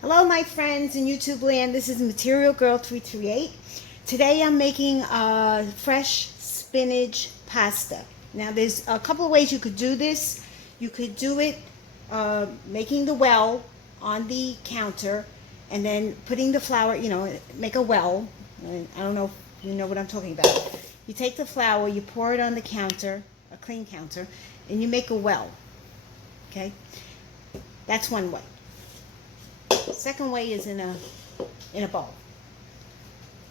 Hello my friends in YouTube land, this is Material Girl 338. Today I'm making fresh spinach pasta. Now there's a couple of ways you could do this. You could do it making the well on the counter and then putting the flour, make a well. I don't know if you know what I'm talking about. You take the flour, you pour it on the counter, a clean counter, and you make a well. Okay? That's one way. Second way is in a bowl,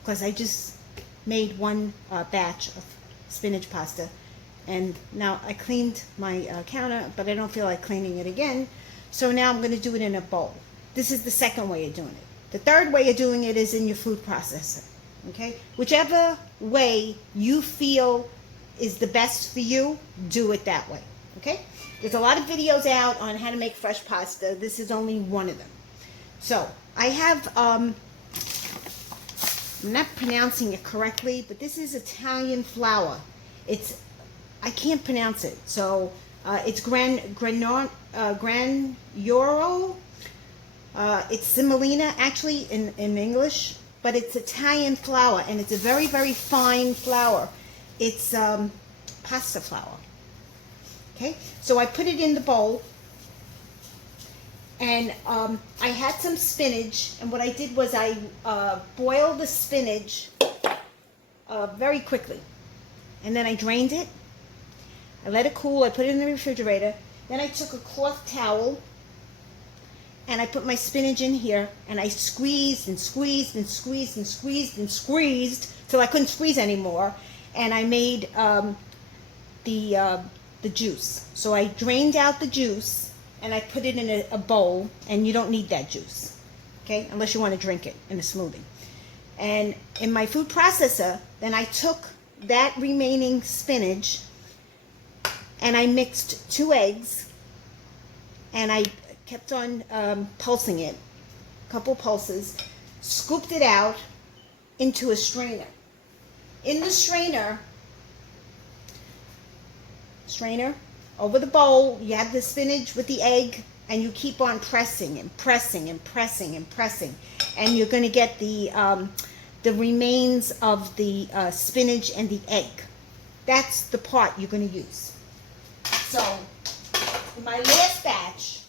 because I just made one batch of spinach pasta, and now I cleaned my counter, but I don't feel like cleaning it again, so now I'm going to do it in a bowl. This is the second way of doing it. The third way of doing it is in your food processor. Okay, whichever way you feel is the best for you, do it that way. Okay, there's a lot of videos out on how to make fresh pasta. This is only one of them. So I have, I'm not pronouncing it correctly, but this is Italian flour. I can't pronounce it. So it's Granuro. It's Semolina actually in English, but it's Italian flour, and it's a very, very fine flour. It's pasta flour. Okay, so I put it in the bowl. And I had some spinach, and what I did was I boiled the spinach very quickly. And then I drained it. I let it cool. I put it in the refrigerator. Then I took a cloth towel, and I put my spinach in here, and I squeezed and squeezed and squeezed and squeezed and squeezed till I couldn't squeeze anymore. And I made the juice. So I drained out the juice, and I put it in a bowl, and you don't need that juice, okay, unless you want to drink it in a smoothie. And in my food processor, then I took that remaining spinach, and I mixed 2 eggs, and I kept on pulsing it, a couple pulses, scooped it out into a strainer. In the strainer, over the bowl, you have the spinach with the egg, and you keep on pressing and pressing and pressing and pressing, and you're going to get the remains of the spinach and the egg. That's the part you're going to use. So, in my last batch,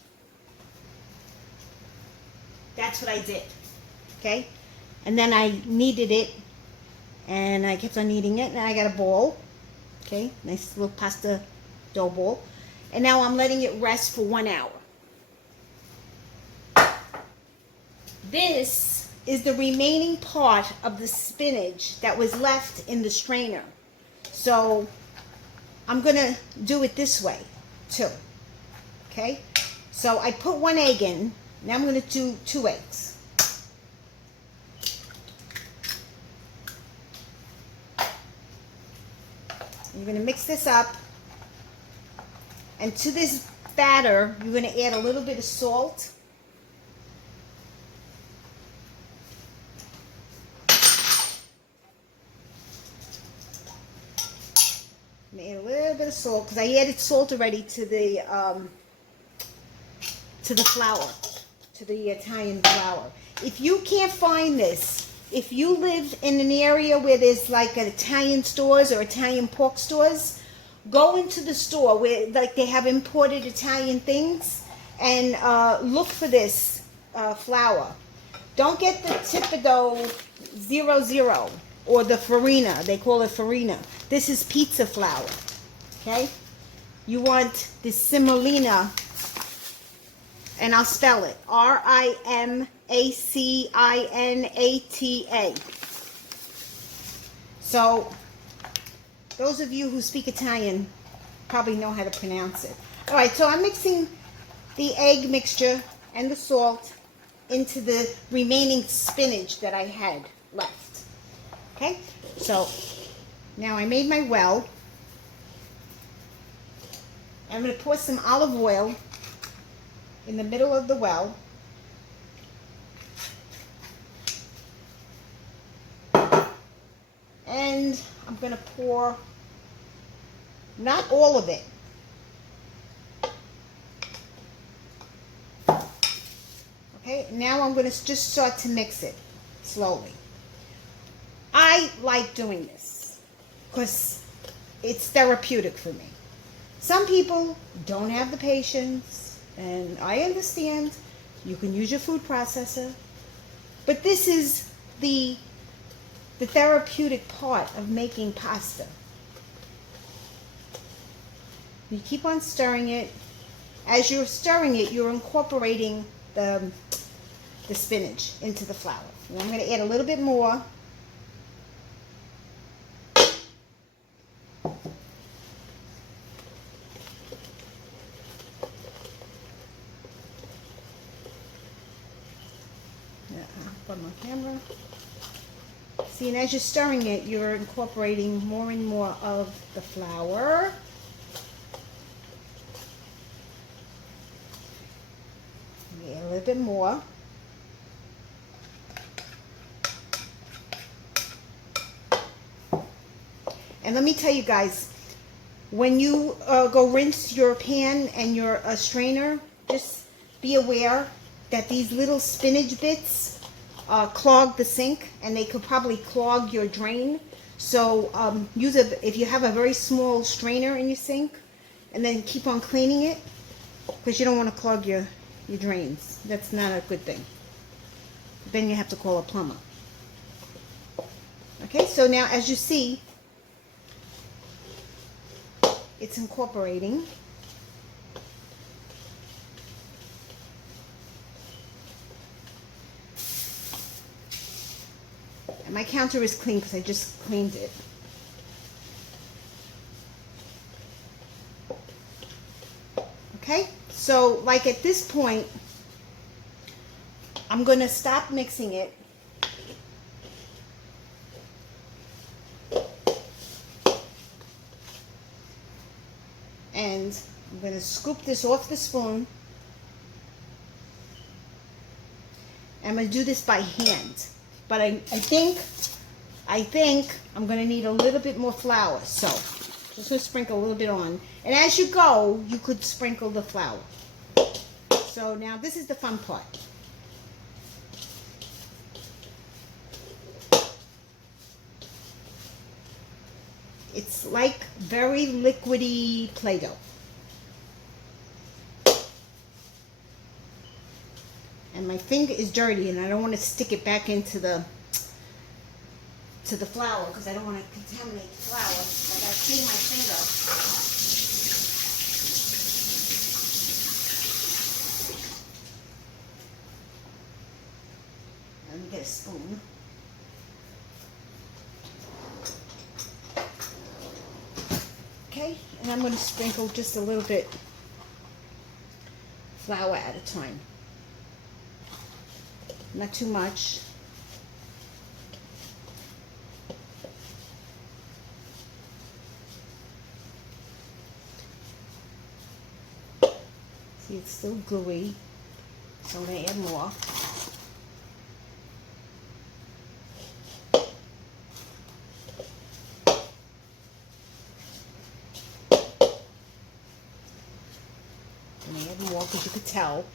that's what I did. Okay, and then I kneaded it, and I kept on kneading it, and I got a ball. Okay, nice little pasta dough ball, and now I'm letting it rest for 1 hour. This is the remaining part of the spinach that was left in the strainer. So I'm gonna do it this way too. Okay, so I put 1 egg in. Now I'm gonna do 2 eggs. You're gonna mix this up. And to this batter, you're going to add a little bit of salt. I'm going to add a little bit of salt, because I added salt already to the flour, to the Italian flour. If you can't find this, if you live in an area where there's like Italian stores or Italian pork stores, go into the store where like they have imported Italian things, and look for this flour. Don't get the Tipido 00 or the farina. They call it farina. This is pizza flour. Okay? You want the Semolina, and I'll spell it. Rimacinata. So those of you who speak Italian probably know how to pronounce it. All right, so I'm mixing the egg mixture and the salt into the remaining spinach that I had left. Okay, so now I made my well. I'm going to pour some olive oil in the middle of the well. And I'm going to pour, not all of it, Okay, now I'm going to just start to mix it slowly. I like doing this because it's therapeutic for me. Some people don't have the patience, and I understand. You can use your food processor, but this is the therapeutic part of making pasta. You keep on stirring it. As you're stirring it, you're incorporating the spinach into the flour. And I'm going to add a little bit more. On my camera. See, and as you're stirring it, you're incorporating more and more of the flour. Add a little bit more. And let me tell you guys, when you go rinse your pan and your strainer, just be aware that these little spinach bits clog the sink, and they could probably clog your drain. So if you have a very small strainer in your sink, and then keep on cleaning it, because you don't want to clog your drains. That's not a good thing. Then you have to call a plumber. Okay, so now as you see, it's incorporating. And my counter is clean because I just cleaned it. Okay, so like at this point, I'm going to stop mixing it. And I'm going to scoop this off the spoon. I'm going to do this by hand. But I think I'm going to need a little bit more flour. So just going to sprinkle a little bit on. And as you go, you could sprinkle the flour. So now this is the fun part. It's like very liquidy Play-Doh. And my finger is dirty, and I don't want to stick it back into the flour because I don't want to contaminate the flour. I got to clean my finger. Let me get a spoon. Okay, and I'm going to sprinkle just a little bit flour at a time. Not too much. See, it's still gooey, so I'm going to add more. I'm going to add more because you could tell.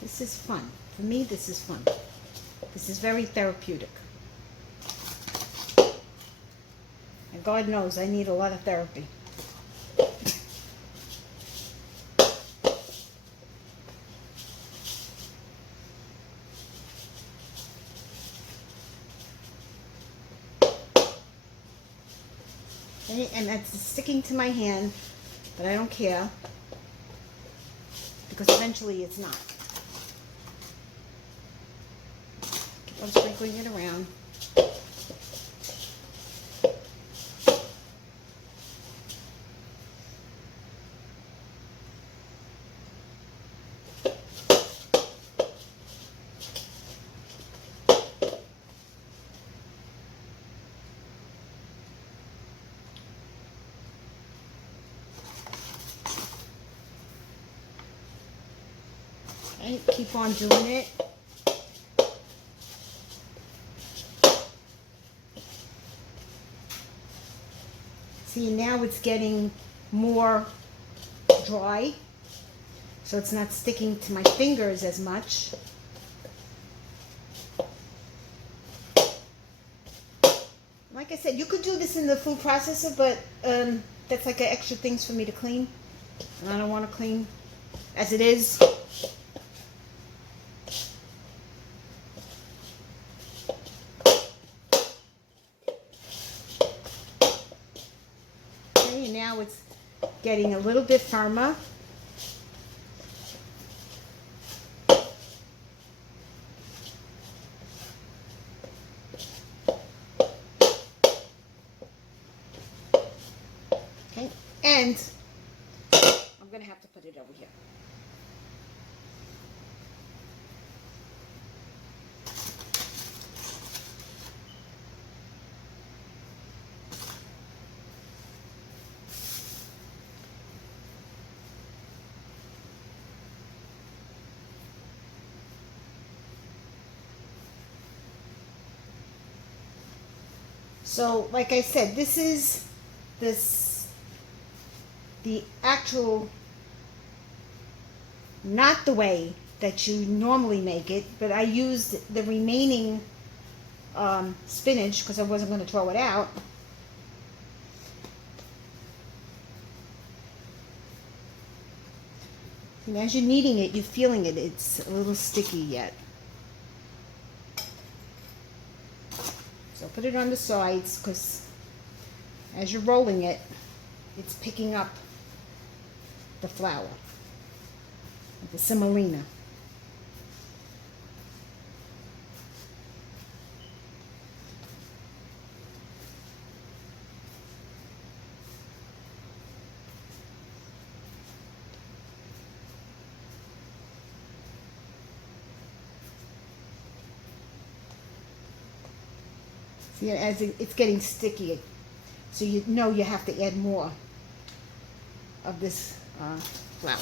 This is fun. For me, this is fun. This is very therapeutic. And God knows I need a lot of therapy. And that's sticking to my hand, but I don't care because eventually it's not. Keep on sprinkling it around. Okay, keep on doing it. See, now it's getting more dry, so it's not sticking to my fingers as much. Like I said, you could do this in the food processor, but that's like extra things for me to clean. And I don't want to clean as it is. Okay, and now it's getting a little bit firmer. Okay, and I'm going to have to put it over here. So, like I said, this is the actual, not the way that you normally make it, but I used the remaining spinach because I wasn't going to throw it out. And as you're kneading it, you're feeling it. It's a little sticky yet. So put it on the sides because as you're rolling it, it's picking up the flour, the semolina. See, as it's getting sticky, so you know you have to add more of this flour.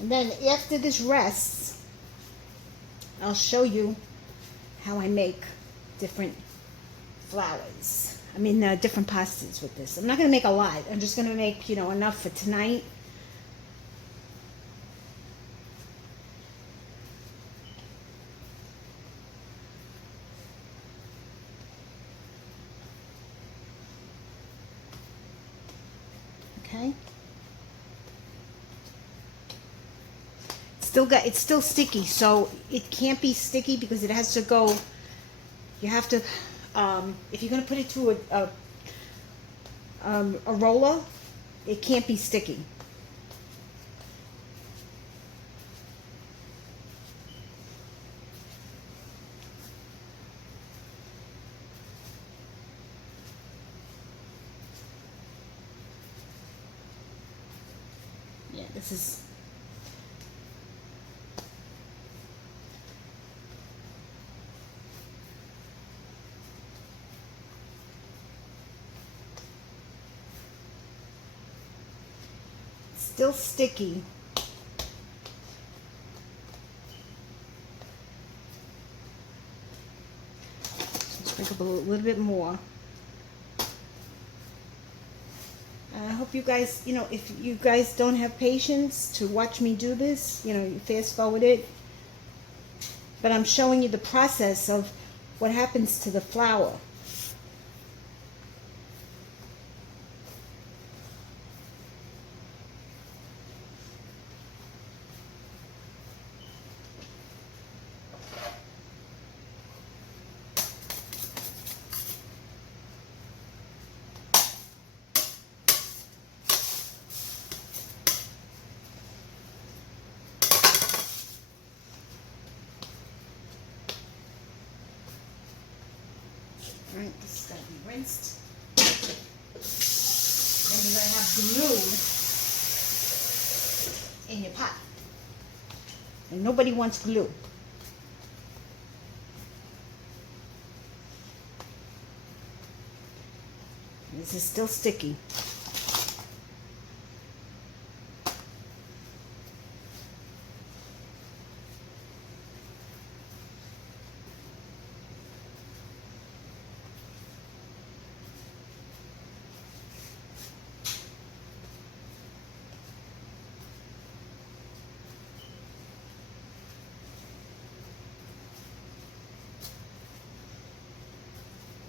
And then after this rests, I'll show you how I make different flours. I mean, different pastas with this. I'm not going to make a lot. I'm just going to make, enough for tonight. Okay. It's still sticky, so it can't be sticky because it has to go. You have to, if you're going to put it through a roller, it can't be sticky. Yeah, this is. Still sticky. Sprinkle a little bit more. I hope you guys, if you guys don't have patience to watch me do this, you fast forward it. But I'm showing you the process of what happens to the flour. Alright, this is going to be rinsed. Then you're going to have glue in your pot. And nobody wants glue. This is still sticky.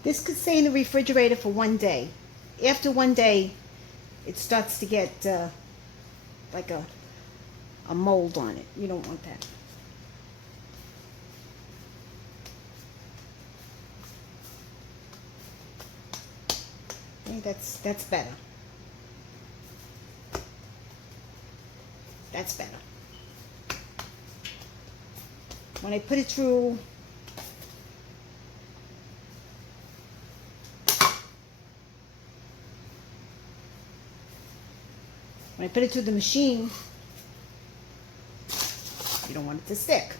This could stay in the refrigerator for 1 day. After 1 day, it starts to get like a mold on it. You don't want that. Okay, that's better. That's better. When I put it through the machine, you don't want it to stick.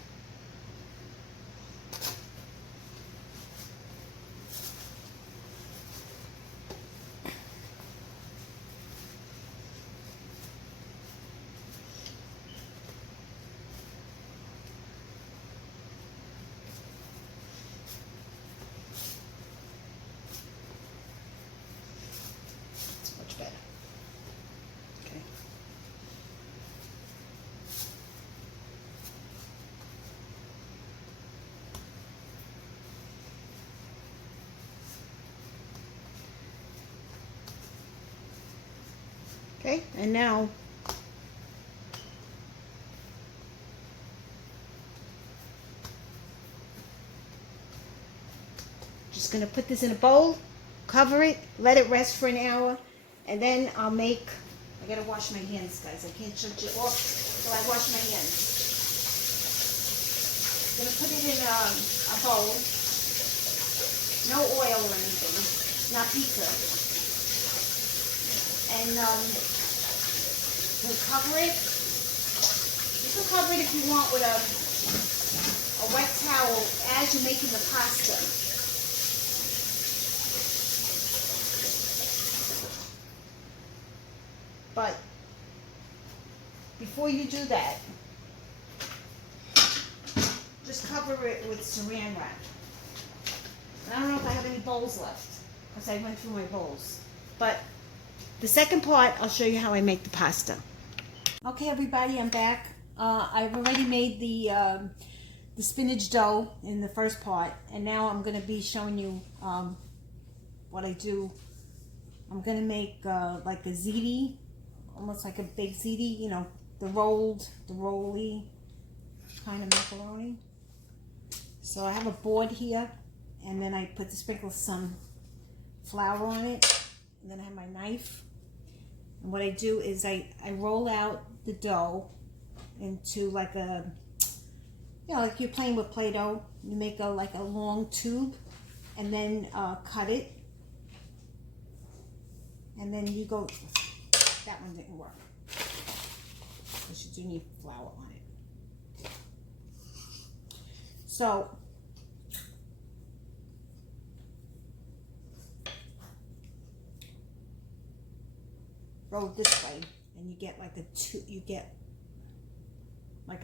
It's much better. Okay. Okay, and now just gonna put this in a bowl, cover it, let it rest for an hour, and then I'll make, I gotta wash my hands, guys. I can't shut it off till I wash my hands. Gonna put it in a bowl, no oil or anything, not pizza. And we'll cover it. You can cover it if you want with a wet towel as you're making the pasta. But before you do that, just cover it with saran wrap. And I don't know if I have any bowls left because I went through my bowls. But the second part, I'll show you how I make the pasta. Okay, everybody, I'm back. I've already made the spinach dough in the first part, and now I'm going to be showing you what I do. I'm going to make like a ziti, almost like a big ziti, you know, the rolly kind of macaroni. So I have a board here, and then I put the sprinkle some flour on it, and then I have my knife. And what I do is I roll out the dough into like a, you know, like you're playing with Play-Doh. You make like a long tube, and then cut it. And then you go, that one didn't work. Because you do need flour on it. So, roll it this way, and you get like a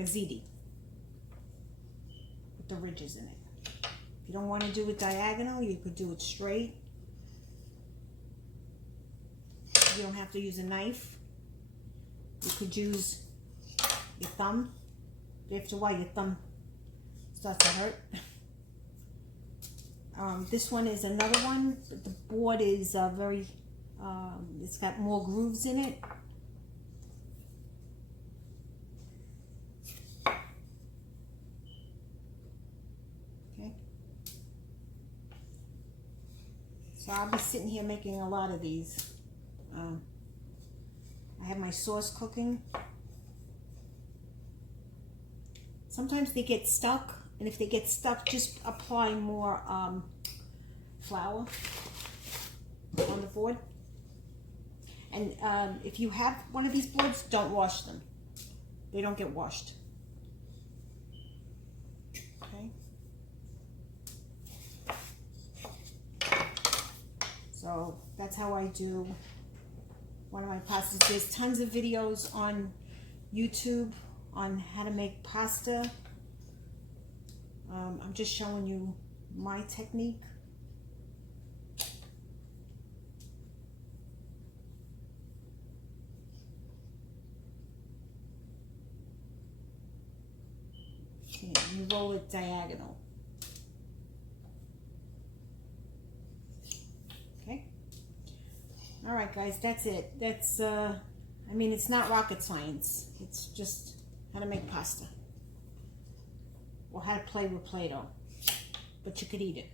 ziti with the ridges in it. If you don't want to do it diagonal, you could do it straight. You don't have to use a knife. You could use your thumb. After a while, your thumb starts to hurt. This one is another one, but the board is very, it's got more grooves in it. Okay. So I'll be sitting here making a lot of these. I have my sauce cooking. Sometimes they get stuck, and if they get stuck, just apply more flour on the board. And if you have one of these boards, don't wash them. They don't get washed. Okay. So that's how I do one of my pastas. There's tons of videos on YouTube on how to make pasta. I'm just showing you my technique. Okay, you roll it diagonal. Okay. All right, guys, that's it. That's, I mean, it's not rocket science. It's just how to make pasta. Or how to play with Play-Doh. But you could eat it.